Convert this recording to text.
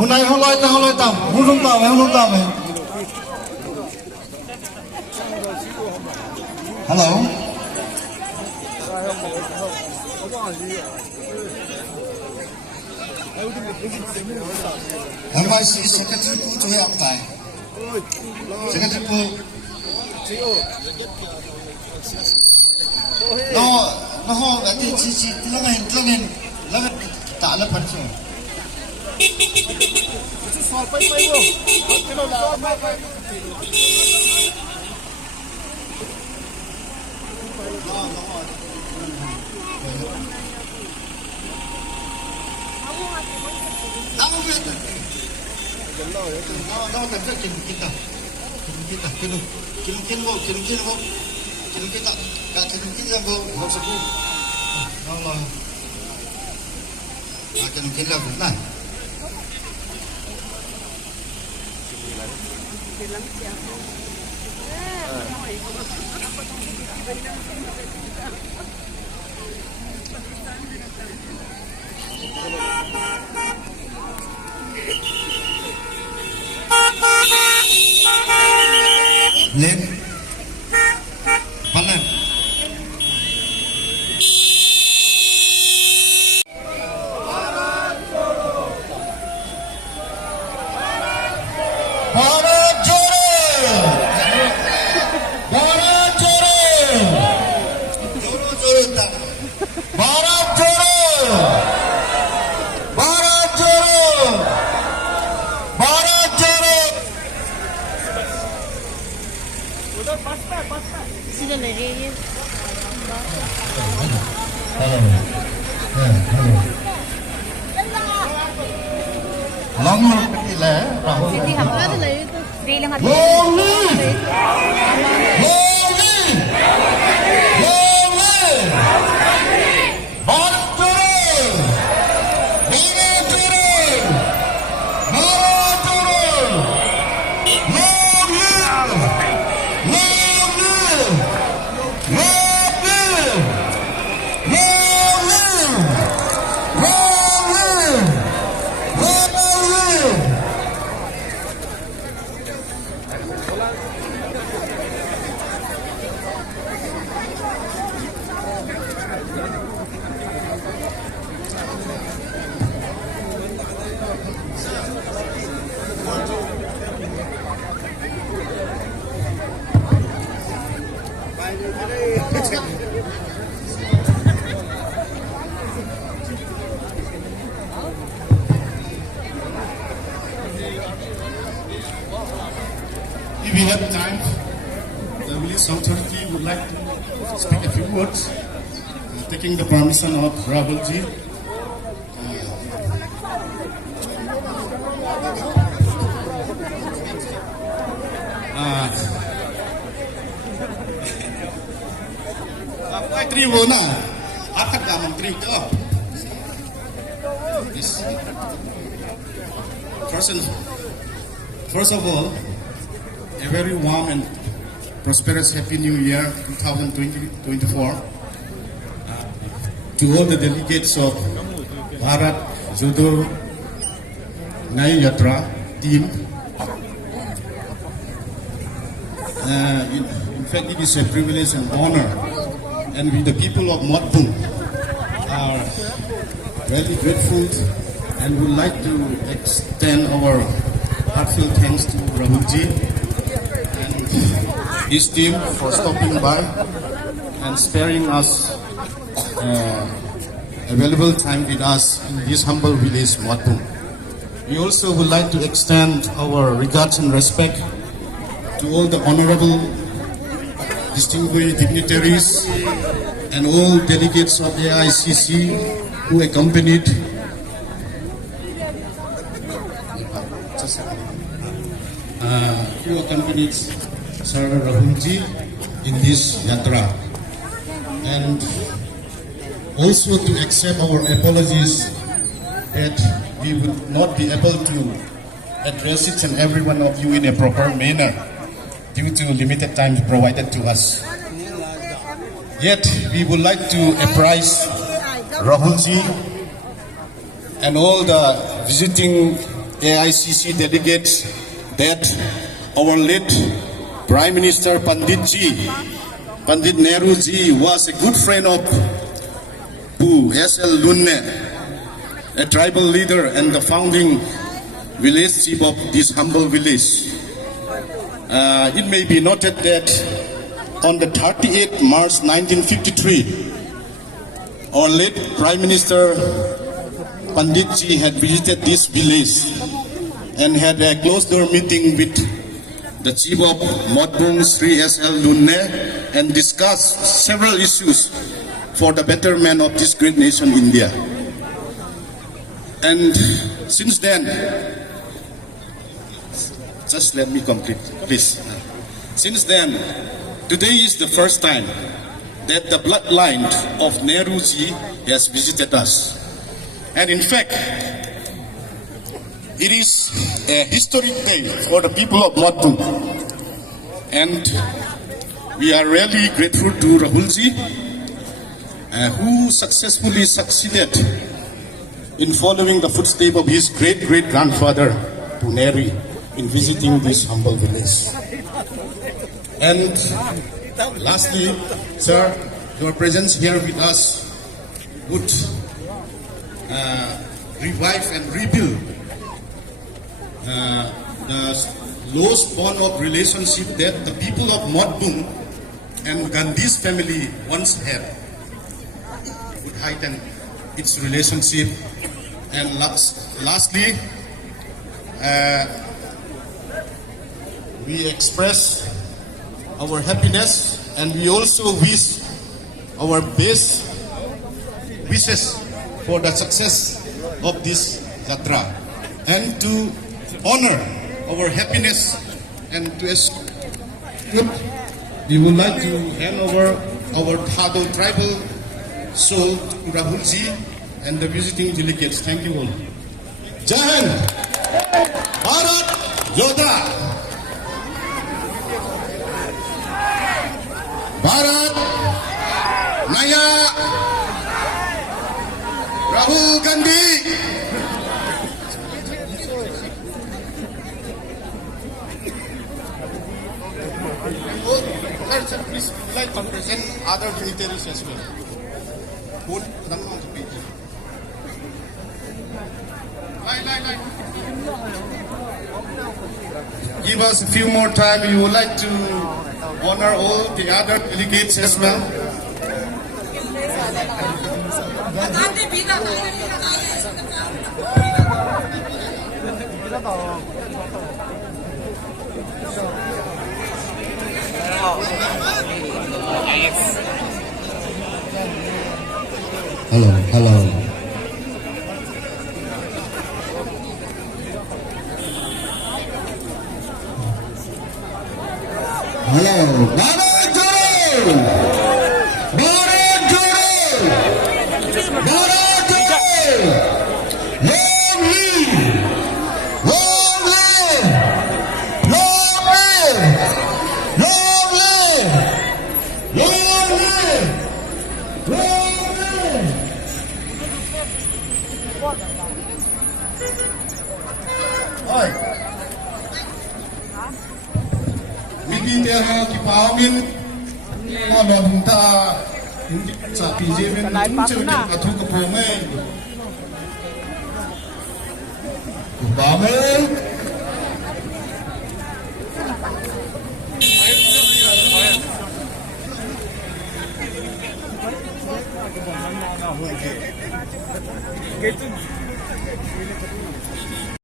hôm nay không lôi tao không rung tao mày hello NYC Secretary Pu cho ông tài Secretary Pu nó ho cái gì chỉ lên tạ lên phần rồi nó cần rất kinh kita cả kita không sao nó là kinh là cũng này lên bắn lên long cái lẽ If we have time, the Village Authority would like to speak a few words, taking the permission of Rahulji. Menteri mana? Apakah menteri itu? First of all, a very warm and prosperous Happy New Year 2024 to all the delegates of Bharat Jodo Nyaya Yatra team. In fact, it is a privilege and honor, and we, the people of Modbung, are very grateful and would like to extend our heartfelt thanks to Rahulji and his team for stopping by and sparing us available time with us in this humble village, Modbung. We also would like to extend our regards and respect to all the honorable, distinguished dignitaries and all delegates of the AICC who accompanied Sir Rahulji in this yatra, and also to accept our apologies that we would not be able to address each and every one of you in a proper manner due to limited time provided to us. Yet we would like to apprise Rahulji and all the visiting AICC delegates that our late Prime Minister Pandit Nehru ji was a good friend of Pu S.L. Lunne, a tribal leader and the founding village chief of this humble village. It may be noted that on the 38th March 1953, our late Prime Minister Pandit ji had visited this village and had a closed-door meeting with the chief of Modbung Sri S.L. Lunne and discussed several issues for the betterment of this great nation, India. And since then, just let me complete, please. Since then, today is the first time that the bloodline of Nehruji has visited us. And in fact, it is a historic day for the people of Modbung. And we are really grateful to Rahulji, who successfully succeeded in following the footsteps of his great-great-grandfather, Nehru, in visiting this humble village. And lastly, sir, your presence here with us would revive and rebuild the lost bond of relationship that the people of Modbung and Gandhi's family once had. Would heighten its relationship. And lastly, we express our happiness, and we also wish our best wishes for the success of this Yatra. And to honor our happiness and to we would like to hand over our Thado tribal soul to Rahulji and the visiting delegates. Thank you all. Jai Hind! Bharat Yodha! Bharat Naya Rahul Gandhi! Please, like to present other dignitaries as well. Hold them on the page. Line. Give us a few more time. We would like to honor all the other delegates as well. Hello. Bharat Jodo! Bharat Jodo! Bharat Jodo! Long live! Long live! Long live! Long live! Long live! Long live! Oi! Dia kipamin malam ta sapi jemen muncul di katu kepomai kipamin gitu